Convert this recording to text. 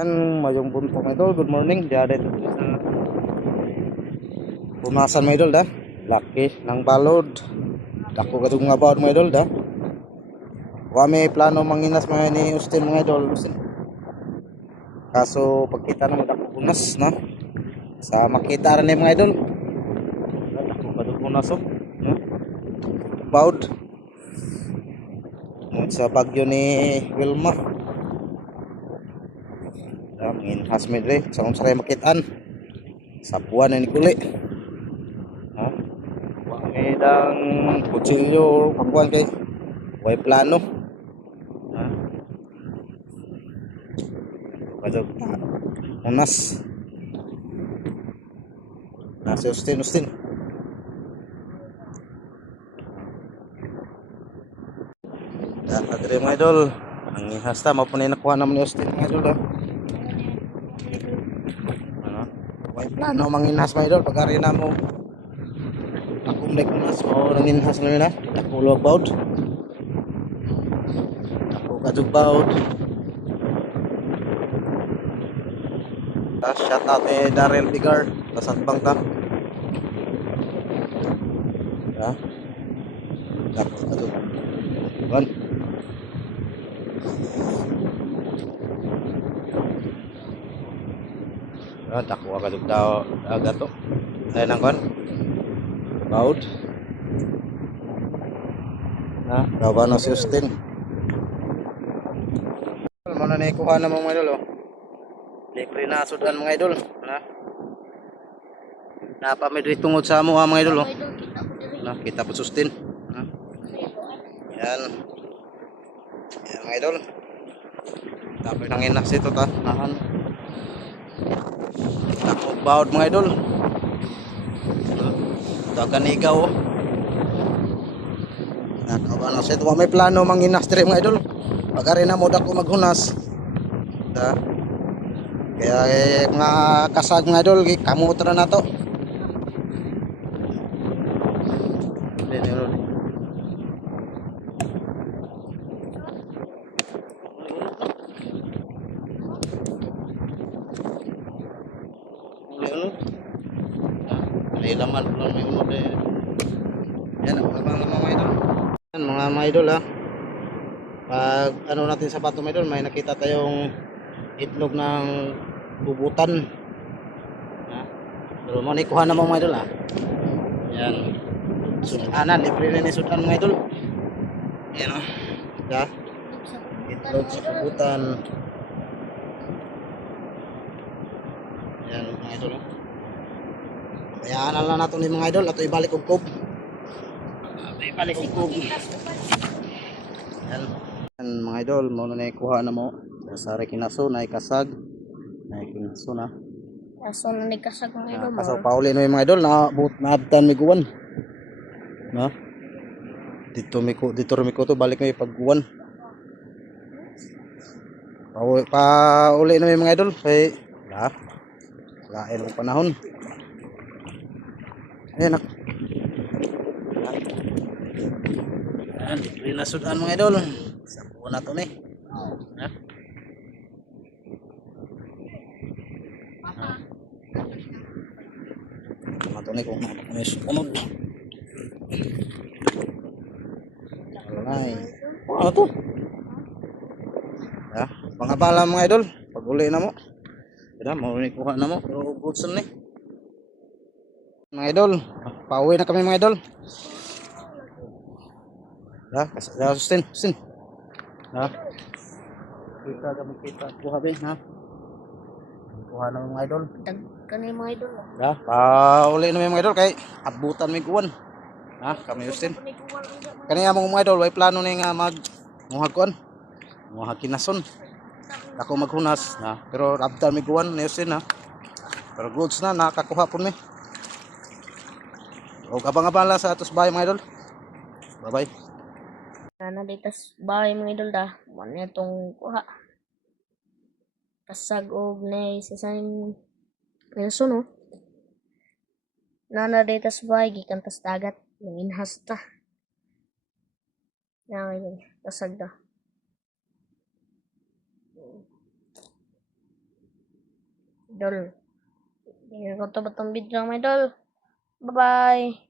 Mayong buntong idol, good morning. Diada ito sa pumasan mo idol da. Laki ng balod. Dako katong nga baod mo idol da. Wa may plano manginas mga ni Austin mga idol. Kaso pagkita na dako punas na. Sa makita ra ni mga idol. Dako katong punas oh. No? Baod. Sa bagyo ni Wilma. Mangin hasmid re sa kung saray makitaan. Sa buwan ni kuli. Ha? May dang kutsilyo pagkuhan kay way plano. Ha? Kadto unas. Si Austin. Dre mga idol, ang hasta mo po na nakuha naman ni Austin mga idol. Ano? Way plano manginhas mga idol pag-ari na mo. Akong dek unas mo nanginhas na yun ha. Ako luwag baud. Ako kadug baud. Shout out Darrell Bigar sa bangka. Ya. Ako kadug. Kan. Dako kadug daw agato. Dahil nang kon. Baud. Gawa na si Austin. Mana na ikuha na mga idol oh. Libre na sudan mga idol. Napamidri tungod sa amo mga idol oh. Kita po Austin. Yan. Yan mga idol. Tapos nang inas ito ta. Nahan. Takot baud mga idol. Taganigaw oh. Nakawa na siya. May plano manginas dire mga idol. Pag-ari na mo dako maghunas. Kaya mga kasag mga idol, kamutra na to. May laman po lang may unod eh. Yan ang mga idol. Yan mga idol ha. Pag ano natin sa bato mga idol, may nakita tayong itlog ng bubutan. Pero mo nikuha na mga idol ha. Yan. Sudanan, libre na ni sudan mga idol. Yan o. Itlog sa bubutan. Yan mga idol o. Kayaan lang natin ni mga idol. Ato ibalik og kob. Yan. Yan mga idol, muna na ikuha na mo. Sa rekinaso, na ikasag. Na ikinaso na. Kaso na nagkasag mga idol. Kaso pauli na yung mga idol, naabtan may guwan. Dito rumiko to, balik may pagguwan. Pauli na yung mga idol. Kaya, lain ang panahon. Ayan ako. Libre na sudan mga idol. Sa buwan na to ni. Ito ni kung may sumunod. Alay. Ano to? Pangabala mga idol. Pag uli na mo. Maulit kuha na mo. Pero gudson ni. Mga idol. Pauwi na kami mga idol. Austin. Kita kuha ba kuha na mga idol. Dagkan yung mga idol. Pauli na mga idol kay abutan may kuwan. Kami Austin. Kaniya mga idol, way plano ni nga muhag kuwan. Muhag kinason. Ako maghunas pero abdan may kuwan ni Austin Pero goods na nakakuha po mi. O abang-abang lang sa atos bahay mga idol. Bye-bye. Nalitas bahay mga idol da. Ano itong kuha. Kasag og na isasang peso no. Nalitas bahay gikan tas dagat. Nanginhas ta. Yan kasag da. Idol. Tingnan ko to batong video mga idol. Bye-bye.